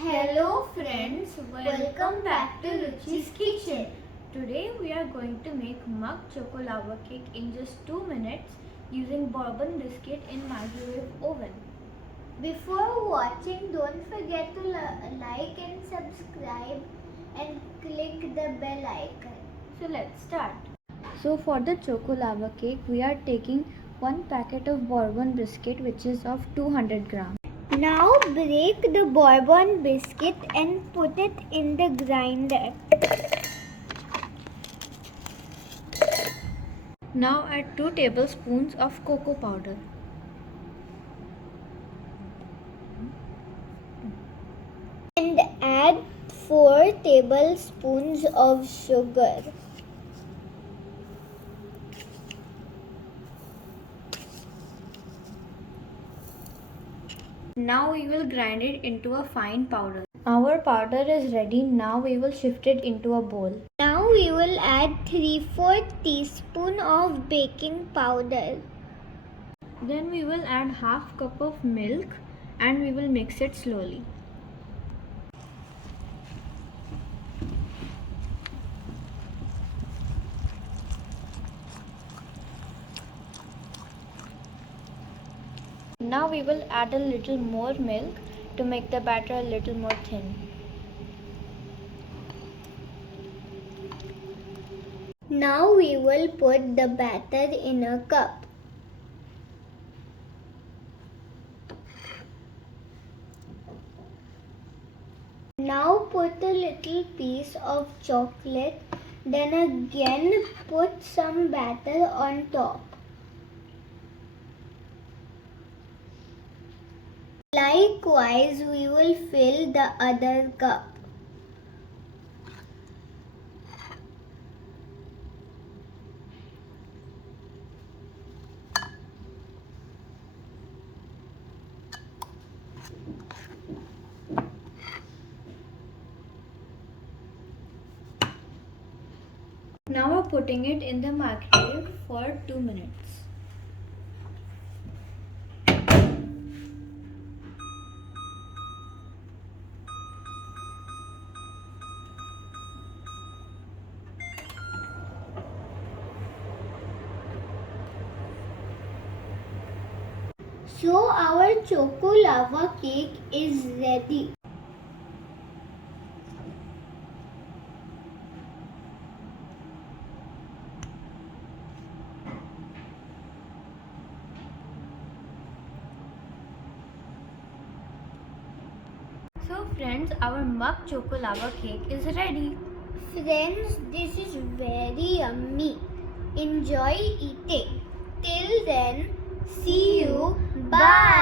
Hello friends, welcome back to Ruchi's Kitchen. Today we are going to make mug choco lava cake in just 2 minutes using bourbon biscuit in microwave oven. Before watching, don't forget to like and subscribe and click the bell icon. So let's start. So for the choco lava cake, we are taking 1 packet of bourbon biscuit which is of 200 grams. Now break the bourbon biscuit and put it in the grinder. Now add 2 tablespoons of cocoa powder. And add 4 tablespoons of sugar. Now we will grind it into a fine powder. Our powder is ready. Now we will shift it into a bowl. Now we will add 3/4 teaspoon of baking powder. Then we will add half cup of milk and we will mix it slowly. Now we will add a little more milk to make the batter a little more thin. Now we will put the batter in a cup. Now put a little piece of chocolate, then again put some batter on top. Likewise, we will fill the other cup. Now we're putting it in the microwave for 2 minutes. So our choco lava cake is ready. So friends, our mug choco lava cake is ready. Friends, this is very yummy. Enjoy eating. Till then, see you. Bye.